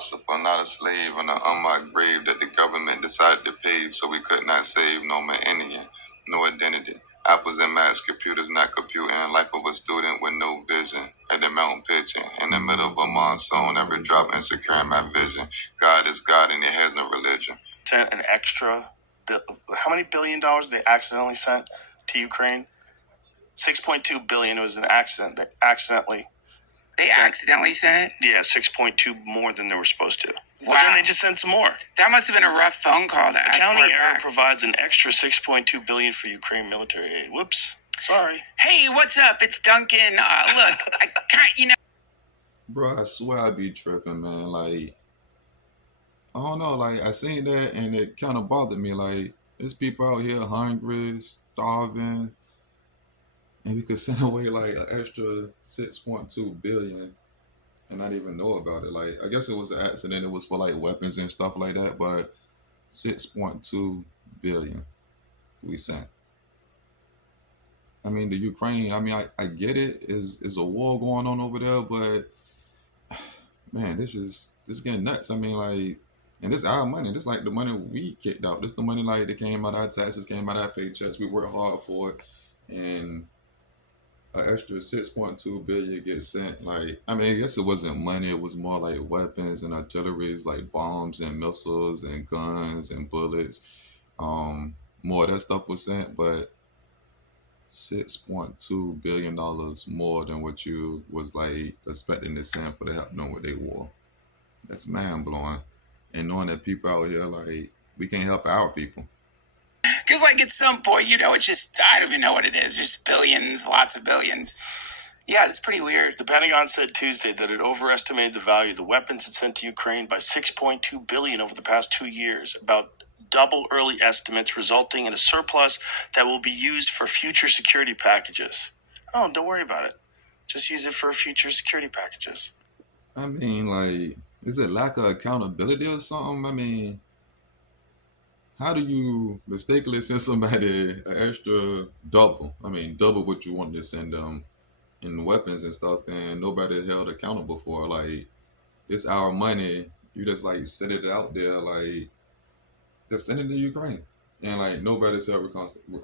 philosopher, not a slave in an unmarked grave that the government decided to pave so we could not save no millennium, no identity. Apples and Macs, computers not computing, life of a student with no vision. At the mountain pitching, in the middle of a monsoon, every drop insecure in my vision. God is God and he has no religion. Sent an extra, how many $billion they accidentally sent to Ukraine? 6.2 billion. It was an accident. They accidentally sent it? Yeah, 6.2 more than they were supposed to. Wow. But then they just sent some more. That must have been a rough phone call to ask for it back. Accounting error provides an extra 6.2 billion for Ukraine military aid. Whoops. Sorry. Hey, what's up? It's Duncan. Look, I can't, Bro, I swear I be tripping, man. Like, I don't know. Like, I seen that and it kind of bothered me. Like, there's people out here hungry, starving, and we could send away like an extra 6.2 billion and not even know about it. Like, I guess it was an accident. It was for like weapons and stuff like that, but 6.2 billion we sent. I mean, the Ukraine, I mean, I get it. Is a war going on over there, but man, this getting nuts. I mean, like, and this our money. This like the money we kicked out. This the money like that came out of our taxes, came out of our paychecks. We worked hard for it, and an extra 6.2 billion gets sent. Like, I mean, I guess it wasn't money. It was more like weapons and artilleries, like bombs and missiles and guns and bullets. More of that stuff was sent, but $6.2 billion more than what you was like expecting to send for the help them with their war. That's mind blowing. And knowing that people out here like we can't help our people. Because like at some point, it's just, I don't even know what it is. Just billions, lots of billions. Yeah, it's pretty weird. The Pentagon said Tuesday that it overestimated the value of the weapons it sent to Ukraine by 6.2 billion over the past 2 years, about double early estimates, resulting in a surplus that will be used for future security packages. Oh, don't worry about it. Just use it for future security packages. I mean, like, is it lack of accountability or something? I mean, how do you mistakenly send somebody an extra double? I mean, double what you wanted to send them in weapons and stuff, and nobody held accountable for it. Like, it's our money. You just like send it out there, like just send it to Ukraine, and like nobody's held.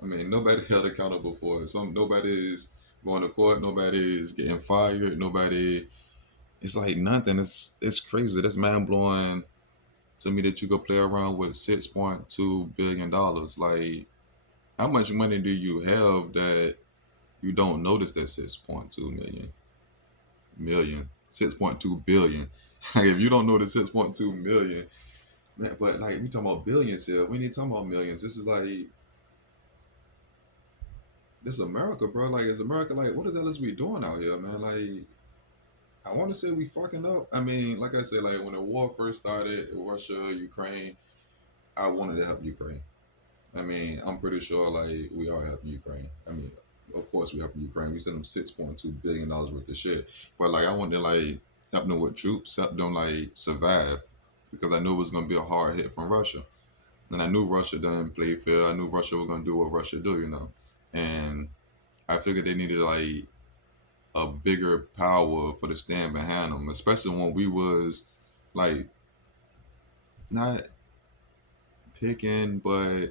I mean, nobody held accountable for it. Nobody is going to court. Nobody is getting fired. Nobody. It's like nothing. It's crazy. That's mind blowing to me that you could play around with $6.2 billion. Like, how much money do you have that you don't notice that 6.2 billion? Like, if you don't know the 6.2 million, man, but like we talking about billions here. We need talking about millions. This is like this America, bro. Like, is America like what the hell is we doing out here, man? Like, I want to say we fucking up. I mean, like I said, like when the war first started, Russia, Ukraine, I wanted to help Ukraine. I mean, I'm pretty sure like we are helping Ukraine. I mean, of course we helping Ukraine. We sent them $6.2 billion worth of shit. But like I wanted to like help them with troops, help them like survive. Because I knew it was gonna be a hard hit from Russia. And I knew Russia didn't play fair. I knew Russia was gonna do what Russia do. And I figured they needed like a bigger power for to stand behind them, especially when we was like not picking, but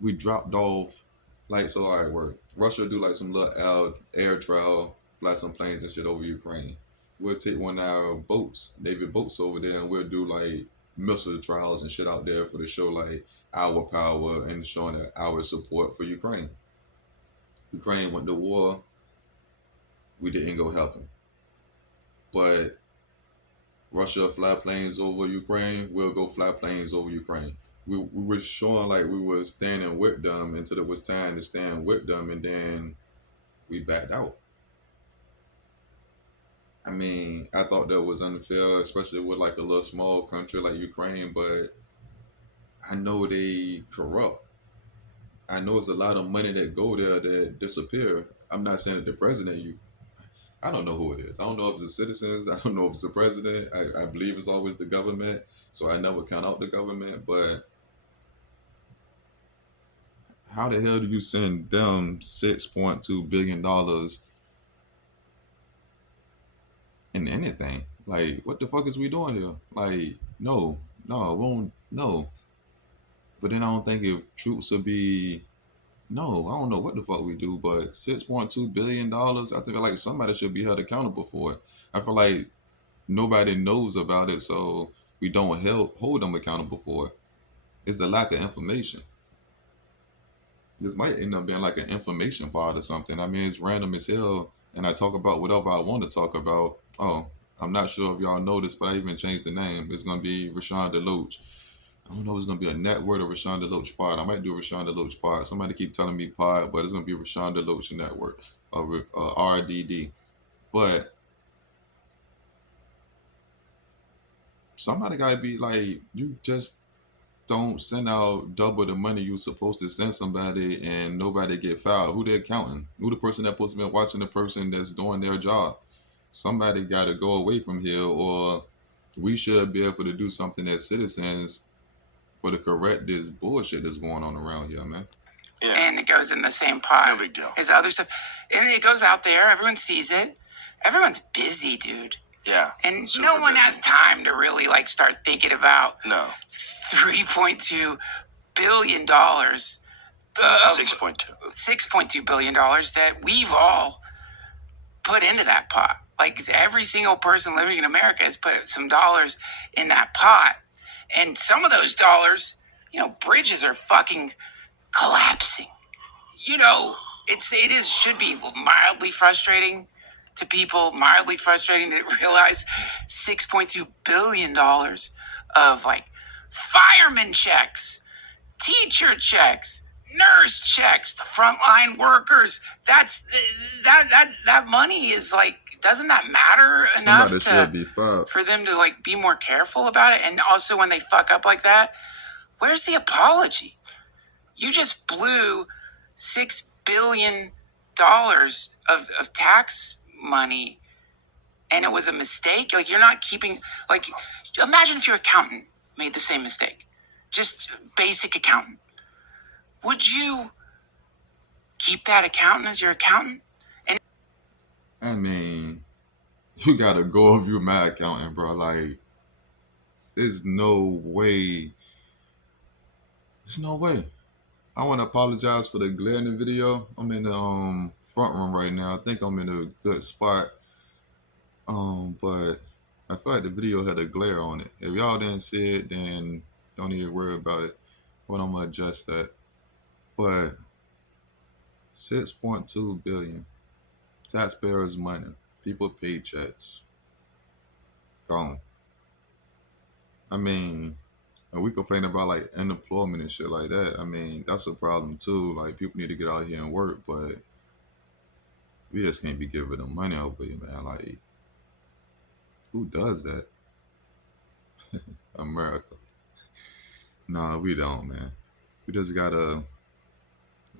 we dropped off. Like, so all right, work. Russia do like some little air trial, fly some planes and shit over Ukraine. We'll take one of our boats, Navy boats over there, and we'll do like missile trials and shit out there for to show like our power and showing that our support for Ukraine. Ukraine went to war. We didn't go help them, but Russia fly planes over Ukraine. We'll go fly planes over Ukraine. We were showing like we were standing with them until it was time to stand with them, and then we backed out. I mean, I thought that was unfair, especially with like a little small country like Ukraine, but I know they corrupt. I know it's a lot of money that go there that disappear. I'm not saying that the president, I don't know who it is. I don't know if it's the citizens. I don't know if it's the president. I believe it's always the government. So I never count out the government. But how the hell do you send them $6.2 billion in anything? Like, what the fuck is we doing here? Like, no, no, we won't, no. But then I don't think if troops would be, no, I don't know what the fuck we do, but $6.2 billion, I feel like somebody should be held accountable for it. I feel like nobody knows about it, so we don't hold them accountable for it. It's the lack of information. This might end up being like an information part or something. I mean, it's random as hell, and I talk about whatever I want to talk about. Oh, I'm not sure if y'all noticed, but I even changed the name. It's gonna be Rashawn DeLoach. I don't know if it's gonna be a network or Rashawn DeLoach pod. I might do a Rashawn DeLoach pod. Somebody keep telling me pod, but it's gonna be Rashawn DeLoach network or RDD. But somebody gotta be like, you just don't send out double the money you supposed to send somebody and nobody get filed. Who the accountant? Who the person that's supposed to be watching the person that's doing their job? Somebody got to go away from here, or we should be able to do something as citizens for to correct this bullshit that's going on around here, man. Yeah. And it goes in the same pot. It's no big deal. As other stuff. And it goes out there. Everyone sees it. Everyone's busy, dude. Yeah. And no one has time to really like start thinking about No. $3.2 billion. $6.2 billion that we've all put into that pot. Like every single person living in America has put some dollars in that pot. And some of those dollars, bridges are fucking collapsing. Should be mildly frustrating to people, mildly frustrating to realize $6.2 billion of like fireman checks, teacher checks, nurse checks, the frontline workers. That money is like, doesn't that matter enough for them to like be more careful about it? And also when they fuck up like that, where's the apology? You just blew $6 billion of tax money and it was a mistake. Like you're not keeping, like, imagine if your accountant made the same mistake, just basic accountant. Would you keep that accountant as your accountant? And I mean, you gotta go if you're my accountant, bro. Like, there's no way. There's no way. I want to apologize for the glare in the video. I'm in the front room right now. I think I'm in a good spot. But I feel like the video had a glare on it. If y'all didn't see it, then don't even worry about it. But I'm gonna adjust that. But 6.2 billion taxpayers' money, people paychecks, gone. I mean, and we complain about like unemployment and shit like that. I mean, that's a problem too. Like people need to get out here and work, but we just can't be giving them money out, man. Like, who does that? America. Nah, we don't, man. We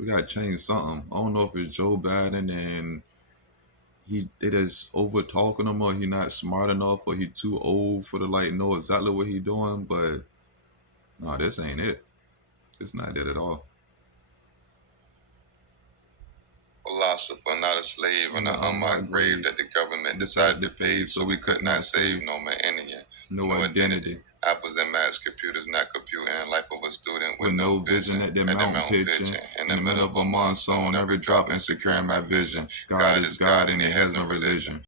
gotta change something. I don't know if it's Joe Biden and they just over talking him, or he not smart enough, or he too old for to like know exactly what he doing. But no, this ain't it. It's not it at all. Philosopher, not a slave, in an unmarked grave that the government decided to pave so we could not save no millennia, no identity. Apples and Macs, computers not computing, life of a student with no vision at the mountain pitching. In the middle of a monsoon, every drop insecure in my vision. God is God and he has no religion.